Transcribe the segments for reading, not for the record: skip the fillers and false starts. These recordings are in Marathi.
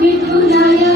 Vithuraya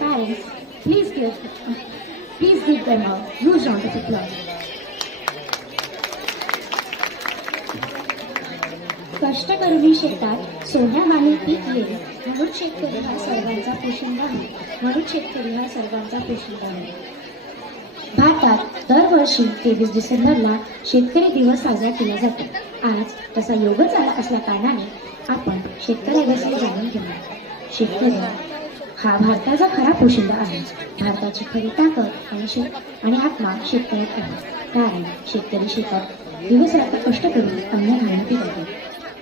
Parents, please give them a huge round of applause. कष्ट करून शेतात सोन्यावाने पीक येईल म्हणून शेतकरी हा सर्वांचा पोशिंदा आहे. भारतात दरवर्षी 23 डिसेंबरला शेतकरी दिवस साजरा केला जातो. आज तसा योगच आला असल्या कारणाने आपण शेतकऱ्याविषयी जाणून घेऊया. शेतकरी हा भारताचा खरा पोशिंदा आहे. भारताची खरी ताकद आणि आत्मा शेतकऱ्यात आहे. कारण शेतकरी शेतात दिवस रात्र कष्ट करून अन्न धान्य पिकवतो.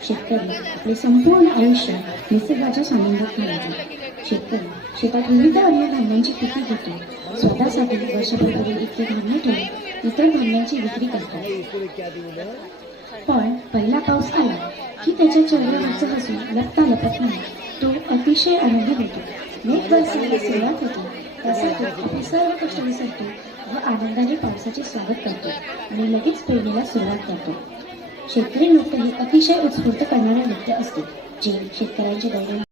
शेतकरी आपले संपूर्ण आयुष्य निसर्गाच्या सानिध्यात घालवतो. शेतकरी शेतात विविध अन्नधान्यांची पिके घेतो. स्वतःसाठी वर्षभर इतके धान्य ठेवून इतर धान्यांची विक्री करतो. पण पहिला पाऊस आला की त्याच्या चेहऱ्यावरचं हसू लपता लपत नाही. तो अतिशय आनंदी होतो. मेघ बरसायला सुरुवात होते त्यासाठी आपले सर्व कष्ट विसरतो व आनंदाने पावसाचे स्वागत करतो आणि लगेच पेरणीला सुरुवात करतो. शेतकरी नृत्य हे अतिशय उत्स्फूर्त करणारे नृत्य असते जे शेतकऱ्यांचे दैनंदिन